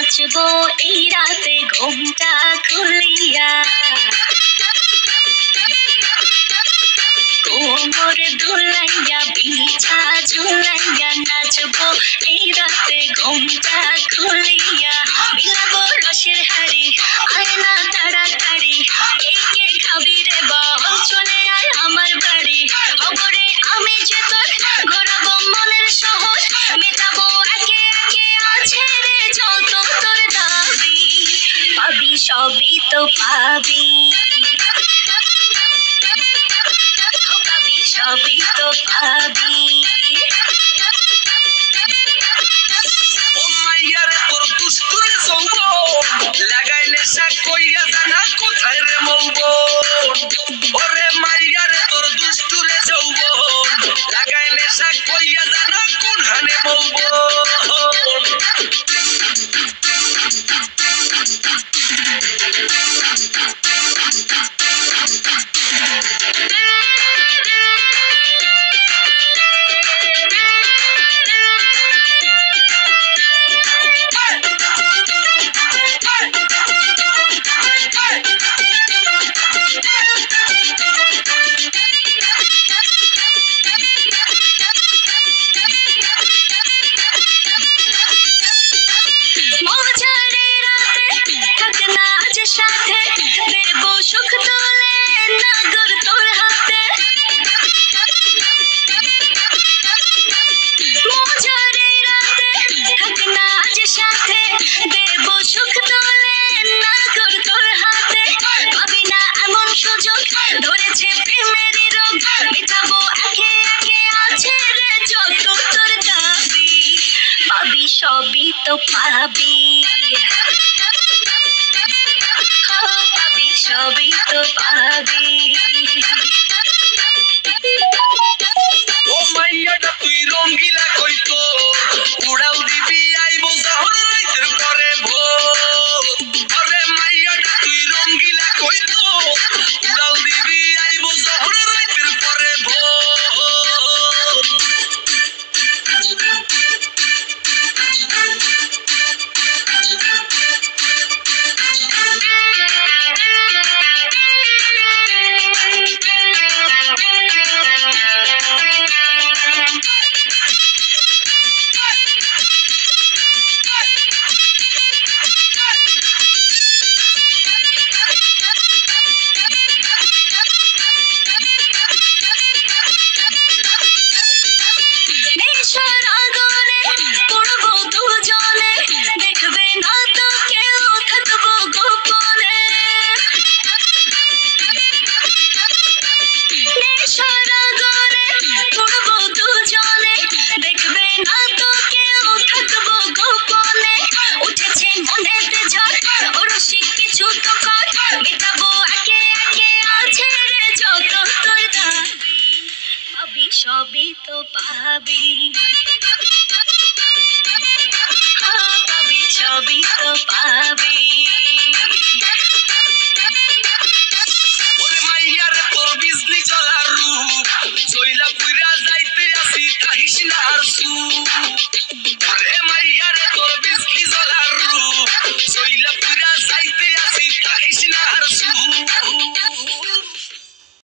নাচবো এই রাতে ঘুমটা খুলিয়া, কোমর দুলাইয়া বিছা ঝুলাইয়া নাচবো এই রাতে ঘুমটা খুলিয়া। মিলাবো রসের হাড়ি আয় না তাড়াতাড়ি, কে কে খাবি রে বল চলে আয় আমার বাড়ি। খবরে আমি যে তোর ঘোরাবো মনের শহর, মেটাবো একে একে আছে রে যত তোর দাবি। পাবি সবই তো পাবি, সবই তো পাবি। ও মাইয়ারে তোর দুষ্টুরে যৌবন লাগাইলে সা কইয়া জানা কোথায় রে মৌবন। ওরে মাইয়ারে তোর দুষ্টুরে যৌবন লাগাইলে সা কইয়া জানা কোন হানে মৌবন। সাথে দেব সুখ তোলে নাগর তোর হাতে, মজারে রাতে থাক না আজ সাথে দেব সুখ তোলে নাগর তোর হাতে। পাবি না এমন সুযোগ ধরেছে প্রেমেরই রোগ, মেটাবো একে একে আছে রে যত তোর দাবি। পাবি সবই তো পাবি, সবই তো পাবি। ও মাইয়াটা তুই রঙ্গিলা কইতো উড়াল দিবি আইবো যখন রাইতের পরে ভোর। ওরে মাইয়াটা তুই রঙ্গিলা কইতো উড়াল দিবি আইবো যখন রাইতের পরে ভোর। নেশার আগুনে পড়বো দুজনে, দেখবে না তো কেউ থাকবো গোপনে। নেশার আগুনে পড়বো দুজনে, দেখবে না তো কেউ থাকবো গোপনে। উঠেছে মনেতে ঝড় ওরসিক কিছু তো কর, মেটাবো একে একে আছে রে যত তোর দাবি। পাবি সবই তো পাবি, পাবি সবই তো পাবি। ওরে মাইয়ারে তোর বিজলি জ্বলার রূপ জইলা পুইরা যাইতে আসি কাহিস না আর সুপ। ওরে মাইয়ারে তোর বিজলি জ্বলার রূপ